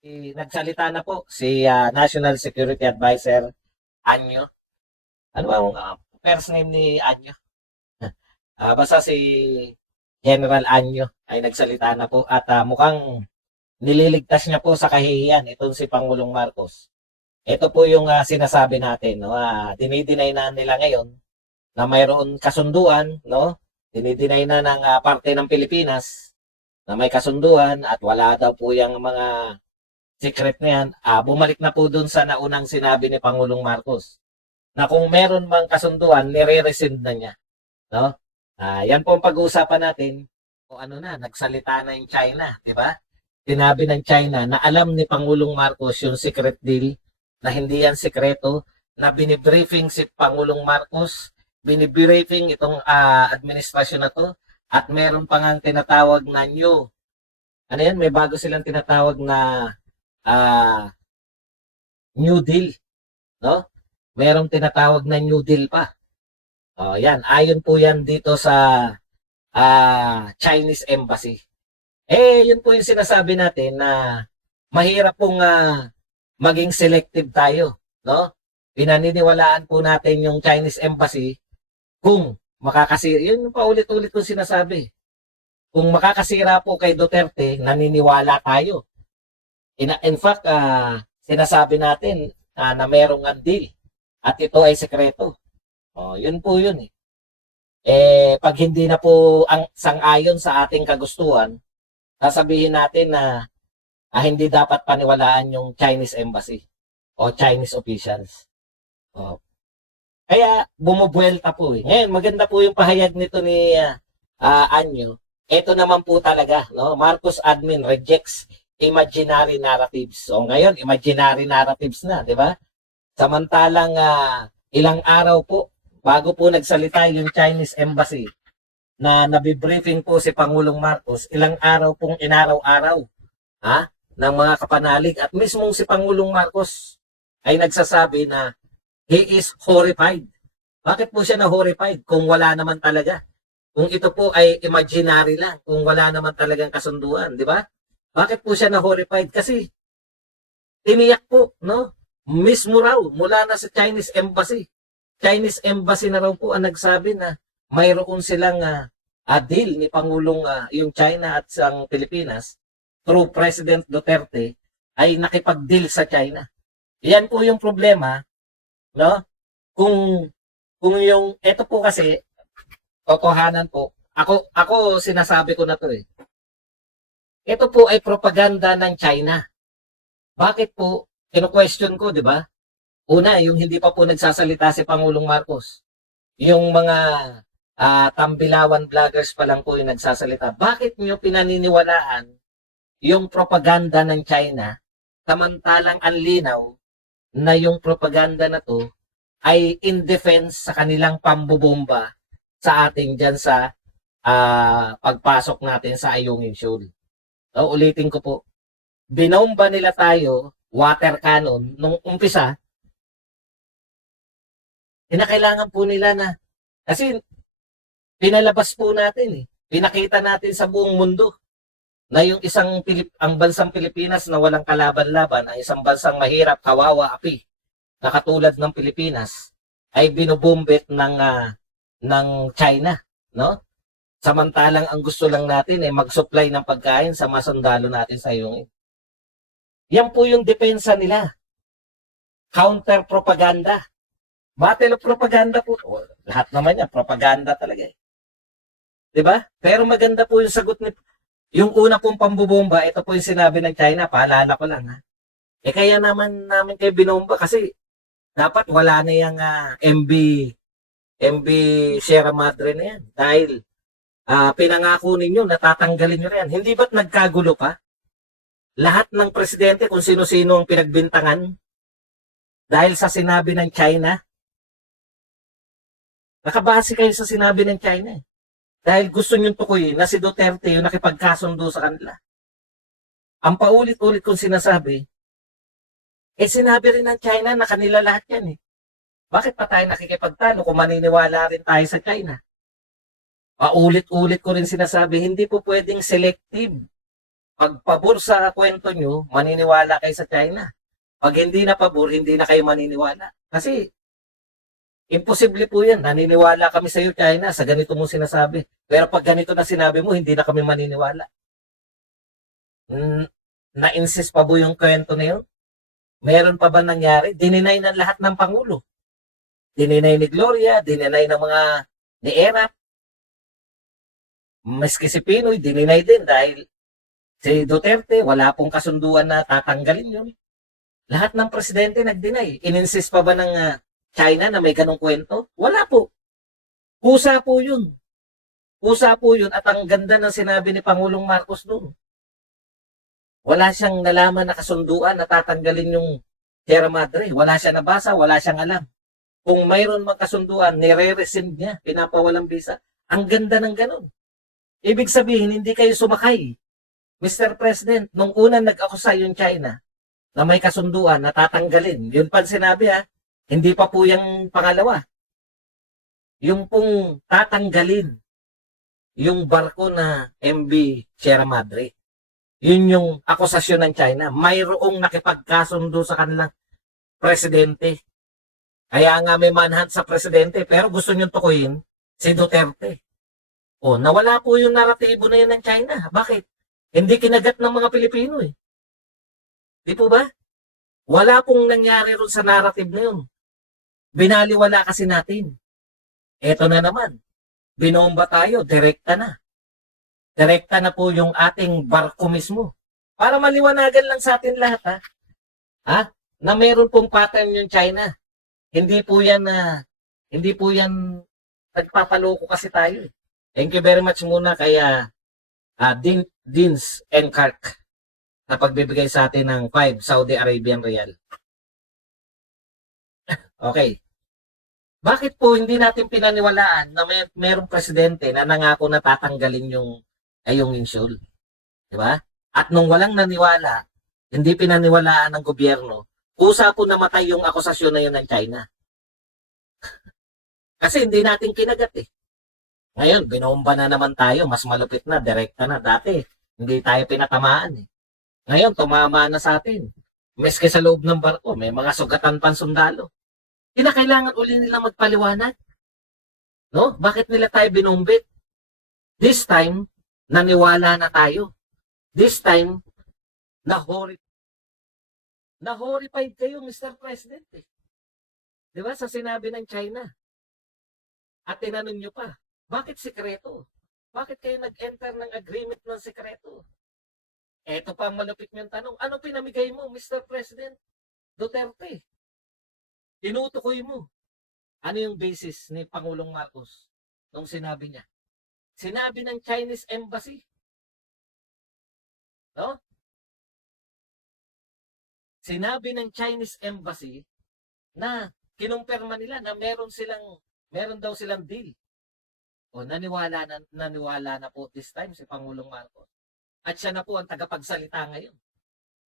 Nagsalita na po si National Security Advisor Anyo. Ano ba ang first name ni Anyo? Basta si General Anyo ay nagsalita na po at mukhang nililigtas niya po sa kahihiyan itong si Pangulong Marcos. Ito po yung sinasabi natin, no? Dinideny na nila ngayon na mayroon kasunduan, no? Dinideny na ng parte ng Pilipinas na may kasunduan at wala daw po yung mga secret na yan. Bumalik na po dun sa naunang sinabi ni Pangulong Marcos na kung meron mang kasunduan, nire-rescind na niya, no? Yan po ang pag-uusapan natin. O ano na, nagsalita na yung China, di ba? Sinabi ng China na alam ni Pangulong Marcos yung secret deal, na hindi yan sekreto, na binibriefing si Pangulong Marcos, binibriefing itong administrasyon na to, at meron pa nga tinatawag na new, ano yan, may bago silang tinatawag na New Deal, no? Merong tinatawag na New Deal pa. Yan, ayon po yan dito sa Chinese Embassy. Yun po yung sinasabi natin na mahirap pong maging selective tayo, no? Pinaniniwalaan po natin yung Chinese Embassy kung makakasira, yun pa ulit-ulit kong sinasabi. Kung makakasira po kay Duterte, naniniwala tayo. In fact, sinasabi natin na merong deal at ito ay sekreto. Yun po yun eh. Pag hindi na po ang sang-ayon sa ating kagustuhan, sasabihin natin na hindi dapat paniwalaan yung Chinese Embassy o Chinese officials. Kaya bumubuelta po eh. Ngayon, maganda po yung pahayag nito ni Anyo. Ito naman po talaga, no? Marcos admin rejects imaginary narratives. So ngayon, imaginary narratives na, di ba? Samantalang ilang araw po bago po nagsalita yung Chinese Embassy na nabibriefing po si Pangulong Marcos, ilang araw pong inaraw-araw ng mga kapanalig at mismong si Pangulong Marcos ay nagsasabi na he is horrified. Bakit po siya na horrified kung wala naman talaga? Kung ito po ay imaginary lang, kung wala naman talagang kasunduan, di ba? Bakit po siya na horrified? Kasi tiniyak po, no? Mismo raw mula na sa Chinese Embassy. Chinese Embassy na raw po ang nagsabi na mayroon silang deal ni Pangulong yung China at ang Pilipinas through President Duterte ay nakipag-deal sa China. Yan po yung problema, no? Kung yung ito po kasi totohanan po. Ako sinasabi ko na to eh. Ito po ay propaganda ng China. Bakit po? Kino-question ko, di ba? Una, yung hindi pa po nagsasalita si Pangulong Marcos. Yung mga tambilawan vloggers pa lang po yung nagsasalita. Bakit nyo pinaniniwalaan yung propaganda ng China samantalang ang linaw na yung propaganda na to ay in defense sa kanilang pambubomba sa ating dyan sa pagpasok natin sa Ayungin Shoal. So, ulitin ko po, binomba nila tayo, water cannon, nung umpisa, kinakailangan po nila na, kasi pinalabas po natin eh, pinakita natin sa buong mundo na yung ang bansang Pilipinas na walang kalaban-laban, ang isang bansang mahirap, kawawa, api, na katulad ng Pilipinas, ay binubombet ng China, no? Samantalang ang gusto lang natin ay mag-supply ng pagkain sa mga sundalo natin sa Ayungin. Yan po yung depensa nila. Counter propaganda. Battle of propaganda po. Lahat naman yan, propaganda talaga eh. 'Di ba? Pero maganda po yung sagot ni yung una pong pambubomba, ito po yung sinabi ng China, paalala ko lang kaya naman namin kayo binomba kasi dapat wala na yung MB Sierra Madre na yan. Dahil pinangako ninyo, natatanggalin nyo na yan. Hindi ba't nagkagulo pa? Lahat ng presidente, kung sino-sino ang pinagbintangan dahil sa sinabi ng China, nakabase kayo sa sinabi ng China eh. Dahil gusto nyo tukoy na si Duterte yung nakipagkasundo sa kanila. Ang paulit-ulit kong sinasabi, sinabi rin ng China na kanila lahat yan eh. Bakit pa tayo nakikipagtalo kung maniniwala rin tayo sa China? Paulit-ulit ko rin sinasabi, hindi po pwedeng selective. Pag pabor sa kwento nyo, maniniwala kayo sa China. Pag hindi na pabor, hindi na kayo maniniwala. Kasi, imposible po yan. Naniniwala kami sa iyo, China, sa ganito mo sinasabi. Pero pag ganito na sinabi mo, hindi na kami maniniwala. Na-insist pa po yung kwento na yun? Meron pa ba nangyari? Dininay ng lahat ng Pangulo. Dininay ni Gloria, dininay ng mga ni Erap. Maski si Pinoy, dininay din dahil si Duterte, wala pong kasunduan na tatanggalin yun. Lahat ng presidente nag-deny. Ininsist pa ba ng China na may ganong kwento? Wala po. Kusa po yun. Kusa po yun at ang ganda ng sinabi ni Pangulong Marcos doon. Wala siyang nalaman na kasunduan na tatanggalin yung Sierra Madre. Wala siya nabasa, wala siyang alam. Kung mayroon mang kasunduan, nire-rescind niya, pinapawalang bisa. Ang ganda ng ganon. Ibig sabihin, hindi kayo sumakay. Mr. President, nung unang nag-akusa yung China na may kasunduan na tatanggalin, yun pa sinabi hindi pa po yung pangalawa. Yung pong tatanggalin yung barko na MV Sierra Madre. Yun yung akusasyon ng China. Mayroong nakipagkasundo sa kanilang presidente. Kaya nga may manhunt sa presidente, pero gusto nyo tukuyin si Duterte. O, nawala po yung naratibo na yun ng China. Bakit? Hindi kinagat ng mga Pilipino eh. Di po ba? Wala pong nangyari ron sa narrative na yun. Binaliwala kasi natin. Eto na naman. Binomba tayo, direkta na. Direkta na po yung ating barko mismo. Para maliwanagan lang sa atin lahat na meron pong pattern yung China. Hindi po yan nagpapaloko kasi tayo. Thank you very much muna kaya Dins and Kark na pagbibigay sa atin ng 5 Saudi Arabian Riyal. Okay. Bakit po hindi natin pinaniwalaan na mayroong presidente na nangako na tatanggalin yung insure? Di ba? At nung walang naniwala, hindi pinaniwalaan ng gobyerno, kusa po namatay yung akusasyon na yun ng China. Kasi hindi natin kinagat eh. Ngayon, binomba na naman tayo, mas malupit na, direkta na. Dati, hindi tayo pinatamaan eh. Ngayon, tumama na sa atin. Meski sa loob ng barko, may mga sugatan pang sundalo. Kinakailangan uli nila magpaliwanag. No? Bakit nila tayo binumbit? This time, naniwala na tayo. This time, na-horrified kayo, Mr. President. Eh. Di ba? Sa sinabi ng China. At tinanong nyo pa, bakit sikreto? Bakit kayo nag-enter ng agreement ng sikreto? Eto pa ang malupit niyong tanong. Ano pinamigay mo, Mr. President Duterte? Tinutukoy mo. Ano yung basis ni Pangulong Marcos nung sinabi niya? Sinabi ng Chinese Embassy. No? Sinabi ng Chinese Embassy na kinumpirma nila na meron daw silang deal. O naniwala na po this time si Pangulong Marcos. At siya na po ang tagapagsalita ngayon.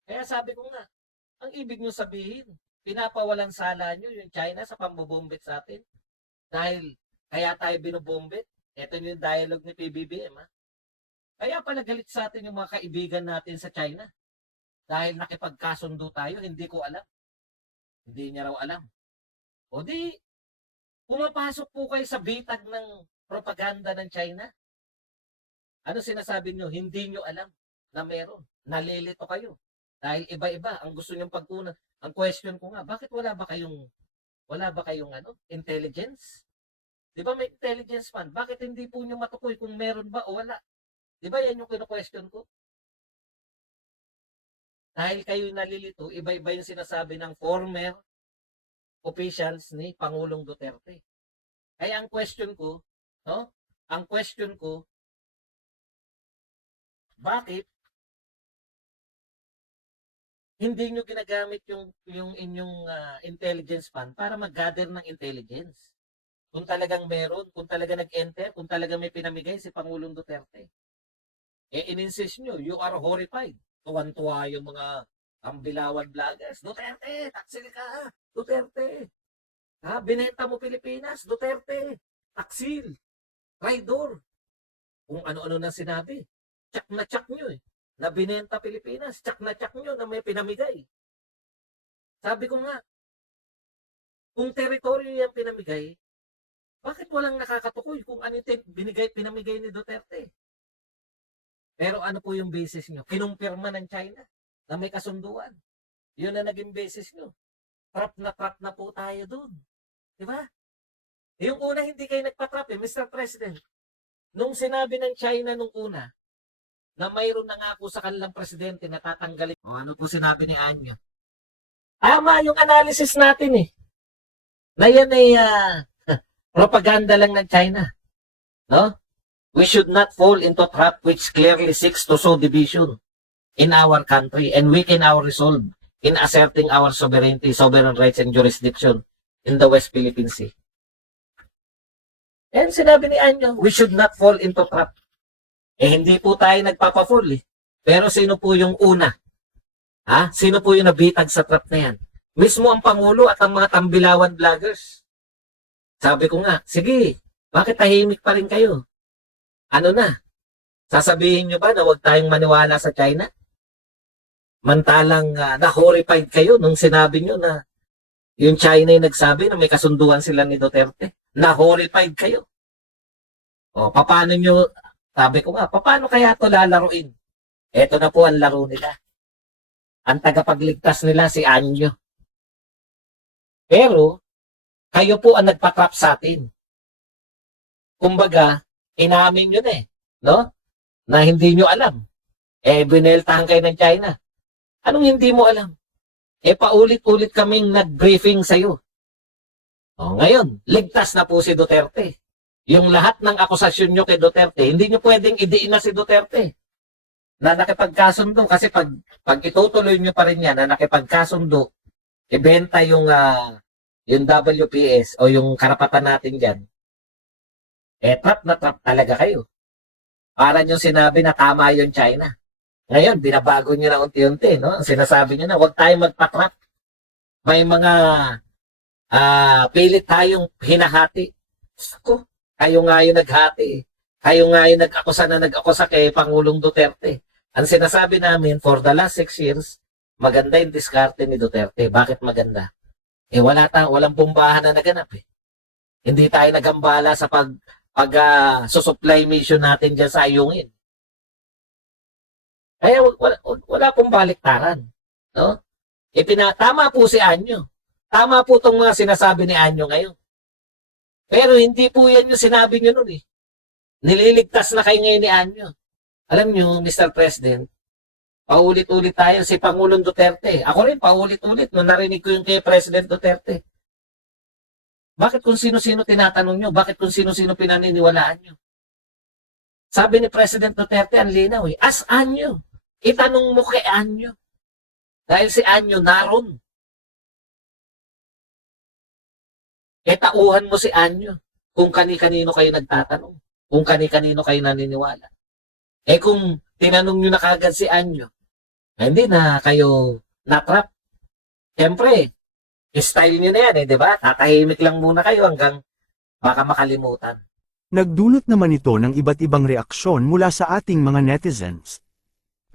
Kaya sabi ko nga, ang ibig nyo sabihin, pinapawalan sala nyo yung China sa pambobombit sa atin. Dahil kaya tayo binobombit. Ito yung dialogue ni PBBM. Kaya pala galit sa atin yung mga kaibigan natin sa China. Dahil nakipagkasundo tayo, hindi ko alam. Hindi niya raw alam. O di, pumapasok po kayo sa bitag ng propaganda ng China. Ano sinasabi nyo? Hindi nyo alam na meron. Nalilito kayo. Dahil iba-iba ang gusto nyong pagkunan. Ang question ko nga, bakit wala ba kayong intelligence? Di ba may intelligence man? Bakit hindi po nyo matukoy kung meron ba o wala? Di ba yan yung kino-question ko? Dahil kayo nalilito, iba-iba yung sinasabi ng former officials ni Pangulong Duterte. Kaya ang question ko, no? Ang question ko, bakit hindi nyo ginagamit yung inyong intelligence fund para mag-gather ng intelligence? Kung talagang meron, kung talaga nag-enter, kung talaga may pinamigay si Pangulong Duterte. In-insist nyo, you are horrified. Tuwan-tuwa yung mga ambilawan vloggers. Duterte, taksil ka. Duterte. Binenta mo Pilipinas. Duterte. Taksil. Traidor. Kung ano-ano na sinabi. Tsak na tsak nyo eh. na binenta Pilipinas. Tsak na tsak nyo na may pinamigay. Sabi ko nga, kung teritoryo yan pinamigay, bakit walang nakakatukoy kung ano yung pinamigay ni Duterte? Pero ano po yung basis nyo? Kinumpirma ng China na may kasunduan. Yun na naging basis nyo. Trap na po tayo dun. Diba? Yung una, hindi kayo nagpatrap Mr. President. Nung sinabi ng China nung una, na mayroon na nga po sa kanilang presidente na tatanggalin. O ano po sinabi ni Anya? Tama yung analysis natin na yan ay propaganda lang ng China. No? We should not fall into trap which clearly seeks to sow division in our country and weaken our resolve in asserting our sovereignty, sovereign rights, and jurisdiction in the West Philippine Sea. And sinabi ni Anyo, we should not fall into trap. Hindi po tayo nagpapa-fall Pero sino po yung una? Sino po yung nabitag sa trap na yan? Mismo ang Pangulo at ang mga tambilawan vloggers. Sabi ko nga, sige, bakit tahimik pa rin kayo? Ano na? Sasabihin nyo ba na huwag tayong maniwala sa China? Mantalang na-horrified kayo nung sinabi nyo na yung China yung nagsabi na may kasunduan sila ni Duterte. Na-horrified kayo. O, paano nyo, sabi ko nga, paano kaya ito lalaruin? Ito na po ang laro nila. Ang tagapagligtas nila si Anyo. Pero, kayo po ang nagpatrap sa atin. Kumbaga, inamin nyo na no? Na hindi nyo alam. Bineltahan kayo ng China. Anong hindi mo alam? Paulit-ulit kaming nag-briefing sa'yo. Ngayon, ligtas na po si Duterte. Yung lahat ng akusasyon nyo kay Duterte, hindi nyo pwedeng idiin na si Duterte na nakipagkasundo. Kasi pag itutuloy nyo pa rin yan na nakipagkasundo, ibenta yung WPS o yung karapatan natin dyan, trap na trap talaga kayo. Para nyo sinabi na tama yung China. Ngayon, binabago nyo na unti-unti, no? Sinasabi nyo na, huwag tayong magpatrap. May mga pilit tayong hinahati. Ako, kayo nga yung naghati. Kayo nga yung nag-akusa kay Pangulong Duterte. Ang sinasabi namin, for the last 6 years, maganda yung diskarte ni Duterte. Bakit maganda? Walang bombahan na naganap Hindi tayo nagambala sa susupply mission natin dyan sa Ayungin. Kaya wala pong baliktaran. No? Tama po si Anyo. Tama po itong mga sinasabi ni Anyo ngayon. Pero hindi po yan yung sinabi nyo nun Nililigtas na kayo ngayon ni Anyo. Alam nyo, Mr. President, paulit-ulit tayo si Pangulong Duterte. Ako rin, paulit-ulit nung narinig ko yung kay President Duterte. Bakit kung sino-sino tinatanong nyo? Bakit kung sino-sino pinaniniwalaan nyo? Sabi ni President Duterte, ang linaw As Anyo. Itanong mo kay Anyo. Dahil si Anyo naroon. Tauhan mo si Anyo kung kani-kanino kayo nagtatanong. Kung kani-kanino kayo naniniwala. Kung tinanong nyo na kagad si Anyo, hindi na kayo natrap. Siyempre, style nyo na yan di ba? Tatahimik lang muna kayo hanggang baka makalimutan. Nagdulot naman ito ng iba't ibang reaksyon mula sa ating mga netizens.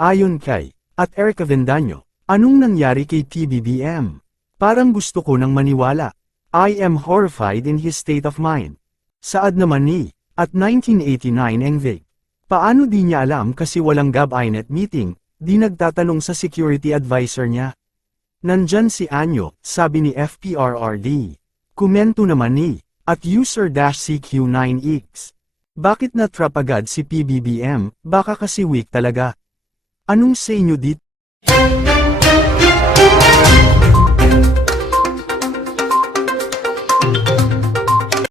Ayon kay @Erica Vendaño, anong nangyari kay PBBM? Parang gusto ko nang maniwala. I am horrified in his state of mind. Saad naman ni @1989 Engvig. Paano di niya alam kasi walang GAB-INET meeting, di nagtatanong sa security advisor niya. Nandyan si Anyo, sabi ni FPRRD. Komento naman ni @user-CQ9X. Bakit na-trap agad si PBBM, baka kasi weak talaga. Anong say nyo dito?